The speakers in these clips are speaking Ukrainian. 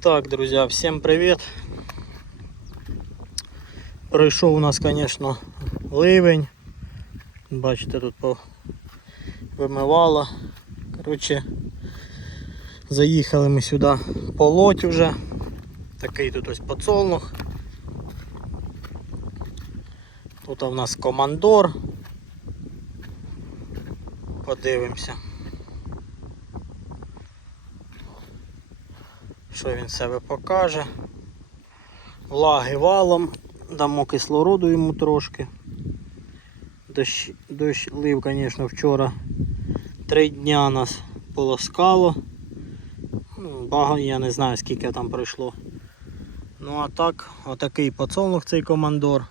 Так, друзья, всем привет. Пройшов у нас, звісно, ливень. Бачите, тут вимивало. Коротше, заїхали ми сюди полоть уже. Такий тут ось подсолнух. Тут у нас командор. Подивимося. Що він себе покаже. Влаги валом, дамо кислороду йому трошки. Дощ, дощ лив, звісно, вчора три дня нас полоскало. Ну, Багато, я не знаю скільки там пройшло. Ну а так, отакий подсолнух цей командор.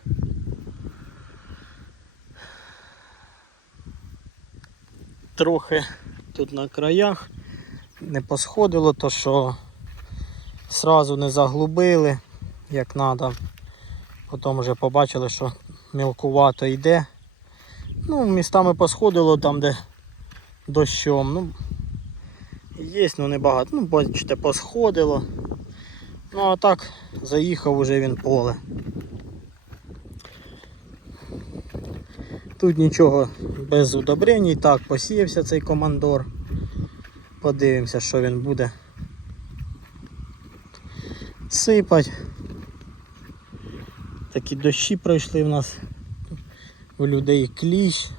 Трохи тут на краях не посходило, то що сразу не заглубили, як треба. Потім вже побачили, що мілкувато йде. Ну, містами посходило там, де дощом. Ну, є, ну небагато. Ну, бачите, посходило. Ну а так, заїхав уже він поле. Тут нічого без удобрень, так посіявся цей командор. Подивимося, що він буде сипать. Такі дощі пройшли в нас. У людей кліщ.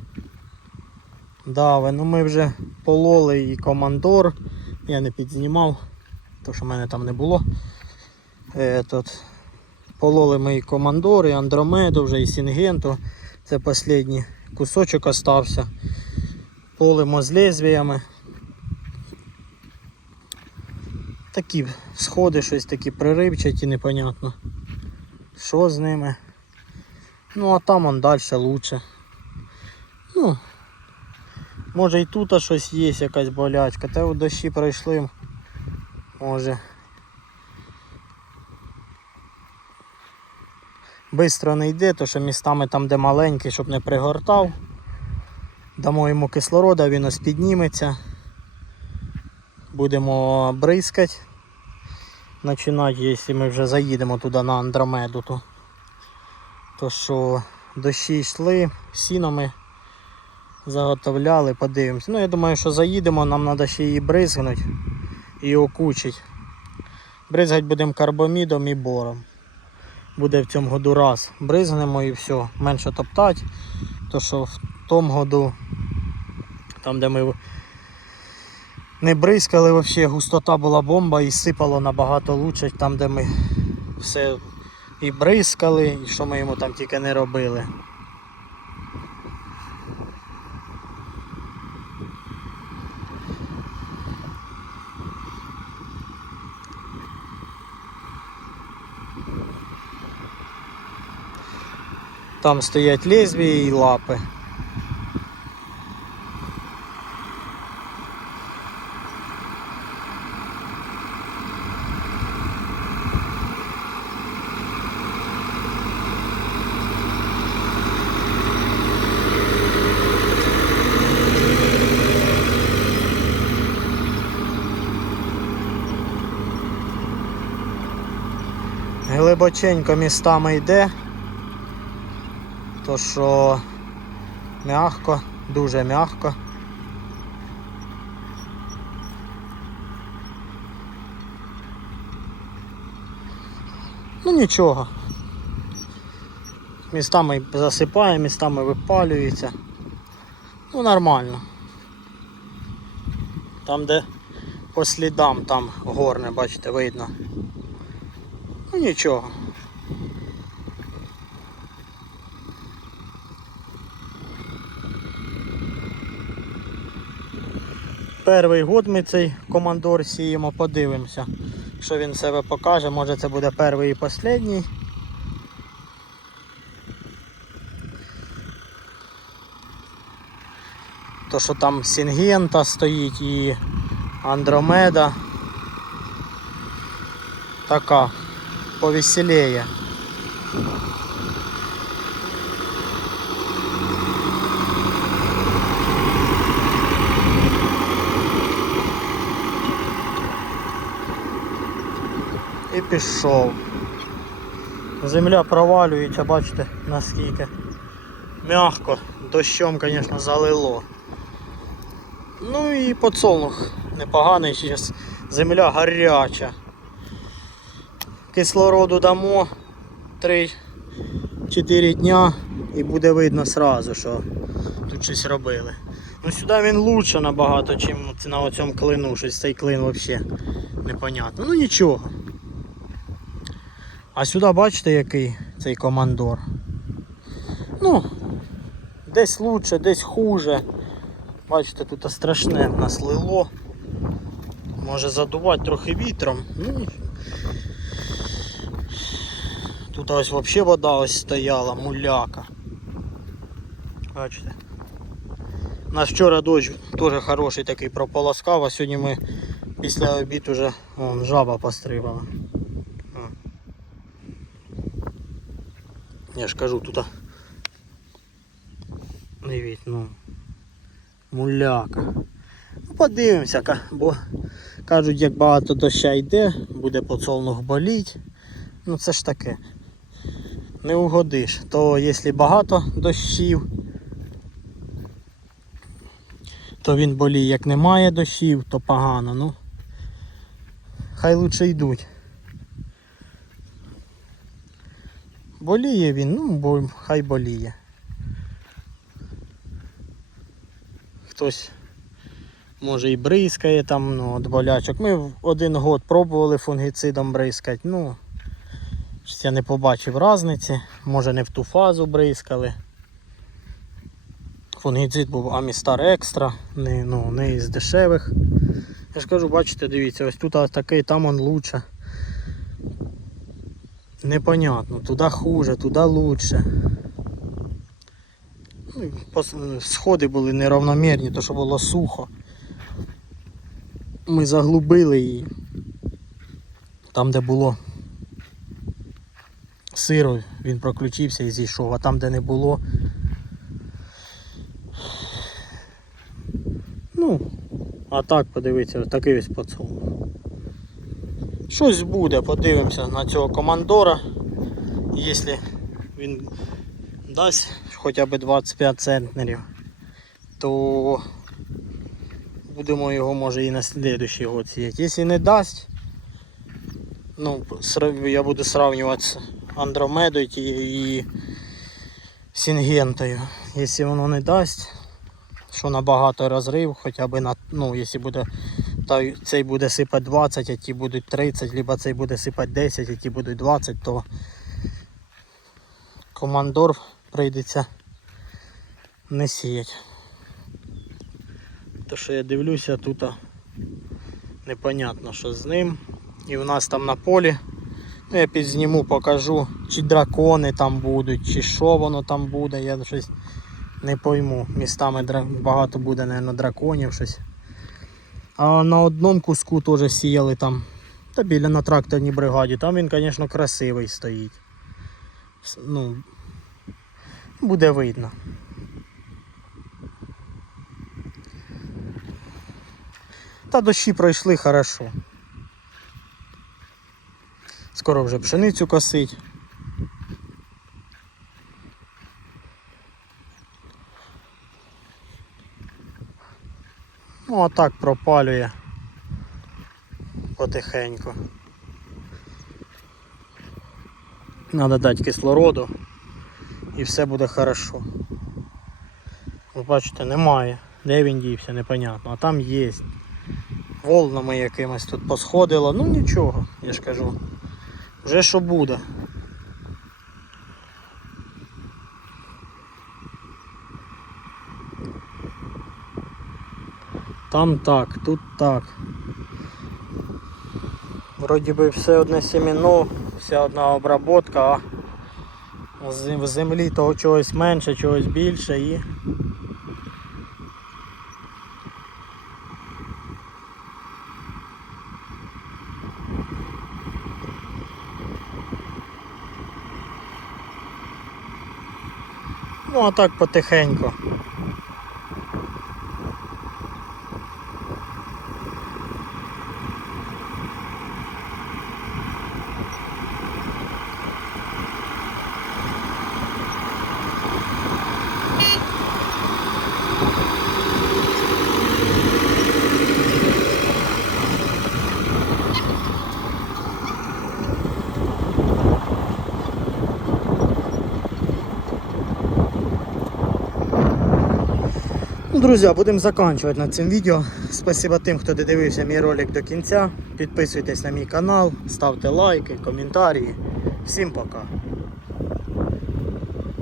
Дави. Ну ми вже пололи і командор. Я не підзнімав, тому що в мене там не було. Этот. Пололи ми і командор, і андромеду, вже і сінгенту. Це останній кусочок остався. Полимо з лезвіями. Такі сходи щось такі приривчаті, непонятно. Що з ними. Ну а там он далі лучше. Ну, може і тут щось є, якась болячка. Та у дощі пройшли. Може. Бистро не йде, то що містами там, де маленький, щоб не пригортав. Дамо йому кислорода, він ось підніметься. Будемо бризкати. Починати, якщо ми вже заїдемо туди на Андромеду, то, то що дощі йшли, сіно ми заготовляли, подивимось. Ну я думаю, що заїдемо, нам треба ще її бризгнути і окучити. Бризгати будемо карбомідом і бором. Буде в цьому году раз. Бризгнемо і все, менше топтати. То що в тому году, там де ми не бризкали, вообще густота була бомба і сипало набагато лучше, там де ми все і бризкали, і що ми йому там тільки не робили. Там стоять лезвія і лапи. Глибоченько містами йде. То що м'ягко, дуже м'ягко. Ну нічого. Містами засипає, містами випалюється. Ну нормально. Там де по слідам там горне, бачите, видно. Нічого. Перший год ми цей командор сіємо, подивимося, що він себе покаже. Може це буде перший і останній. То що там Сінгента стоїть і Андромеда. Така повеселее. і пішов. Земля провалюється, бачите, наскільки. Мягко, дощом, звісно, залило. Ну і подсолнух непоганий, зараз земля гаряча. Кислороду дамо 3-4 дня і буде видно сразу, що тут щось робили. Ну сюди він лучше набагато, ніж на цьому клину. Щось цей клин взагалі непонятно. Ну нічого. А сюди бачите який цей командор. Ну, десь лучше, десь хуже. Бачите, тут страшне наслило. Може задувати трохи вітром. Ну, тут ось взагалі вода ось стояла, муляка. Бачите. У нас вчора дощ теж хороший такий прополоскав, а сьогодні ми після обід уже вон, жаба пострибала. Я ж кажу, тут. Дивіться, ну. Муляка. Ну, Подивимося, бо кажуть, як багато доща йде, буде подсолнух боліть. Ну це ж таке. Не угодиш. То якщо багато дощів, то він боліє, як немає дощів, то погано. Ну, хай лучше йдуть. Боліє він, ну бо хай боліє. Хтось може і бризкає там ну, від болячок. Ми один год пробували фунгіцидом бризкати. Ну, щось я не побачив різниці. Може не в ту фазу бризкали. Фунгіцид був Амістар Екстра, не, ну, не із дешевих. Я ж кажу, бачите, дивіться, ось тут такий, там он лучше. Непонятно, туди хуже, туди лучше. Ну, Сходи були неравномірні, то що було сухо. Ми заглубили її. Там, де було сиро, він проключився і зійшов, а там, де не було. Ну, а так подивіться, такий ось поцілунок. Щось буде, подивимося на цього командора. Якщо він дасть хоча б 25 центнерів, то будемо його може і на слідуючий год сіяти. Якщо не дасть, ну, я буду сравнювати з Андромедою ті- і Сінгентою. Якщо воно не дасть, що набагато розрив, хоча б на, ну, якщо буде, та цей буде сипати 20, а ті будуть 30, либо цей буде сипати 10, а ті будуть 20, то командор прийдеться не сіять. То що я дивлюся, тут непонятно, що з ним. І в нас там на полі. Ну, я підзніму, покажу, чи дракони там будуть, чи що воно там буде. Я щось не пойму. Містами багато буде, мабуть, драконів щось. А на одному куску теж сіяли там. Та біля на тракторній бригаді. Там він, звісно, красивий стоїть. Ну, буде видно. Та дощі пройшли хорошо. Скоро вже пшеницю косить. Ну а так пропалює потихеньку. Надо дати кислороду і все буде хорошо. Ви бачите, немає. Де він дівся, непонятно. А там є. Волнами якимось тут посходило. Ну нічого, я ж кажу. Вже що буде. Там так, тут так. Вроді би все одне сіміно, вся одна обработка, а в землі того чогось менше, чогось більше і. Так потихеньку. Ну, друзі, будемо закінчувати на цим відео. Спасибо тим, хто додивився мій ролик до кінця. Підписуйтесь на мій канал, ставте лайки, коментарі. Всім пока.